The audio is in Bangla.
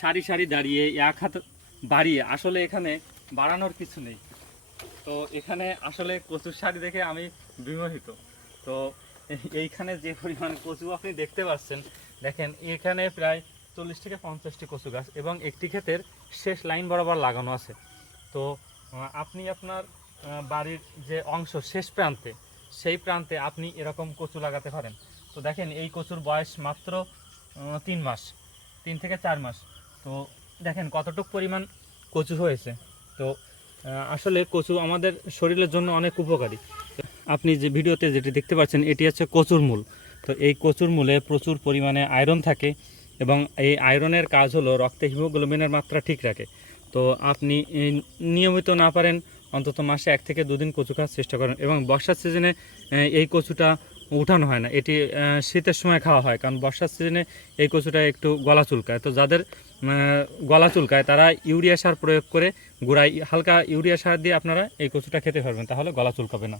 সারি সারি দাঁড়িয়ে এক হাত বাড়িয়ে, আসলে এখানে বাড়ানোর কিছু নেই। তো এখানে আসলে কচুর সারি দেখে আমি বিমোহিত। তো এইখানে যে পরিমাণ কচু আপনি দেখতে পাচ্ছেন, দেখেন এখানে প্রায় 40 থেকে 50টি কচু গাছ এবং একটি ক্ষেতের শেষ লাইন বরাবর লাগানো আছে। তো আপনি আপনার বাড়ির যে অংশ শেষ প্রান্তে, সেই প্রান্তে আপনি এরকম কচু লাগাতে পারেন। তো দেখেন এই কচুর বয়স মাত্র 3 মাস, 3 থেকে 4 মাস। তো দেখেন কতটুক পরিমাণ কচু হয়েছে। তো আসলে কচু আমাদের শরীরের জন্য অনেক উপকারী। আপনি যে ভিডিওতে যেটি দেখতে পাচ্ছেন এটি হচ্ছে কচুর মূল। তো এই কচুর মূলে প্রচুর পরিমাণে আয়রন থাকে এবং এই আয়রনের কাজ হলো রক্তে হিমোগ্লোবিনের মাত্রা ঠিক রাখে। তো আপনি নিয়মিত না পারেন অন্তত মাসে 1 থেকে 2 দিন কচু খাওয়ার চেষ্টা করেন। এবং বর্ষার সিজনে এই কচুটা উঠানো হয় না, এটি শীতের সময় খাওয়া হয়, কারণ বর্ষার সিজনে এই কচুটা একটু গলা চুলকায়। তো যাদের গলা চুলকায় তারা ইউরিয়া সার প্রয়োগ করে গোড়ায় হালকা ইউরিয়া সার দিয়ে আপনারা এই কচুটা খেতে পারবেন, তাহলে গলা চুলকাবে না।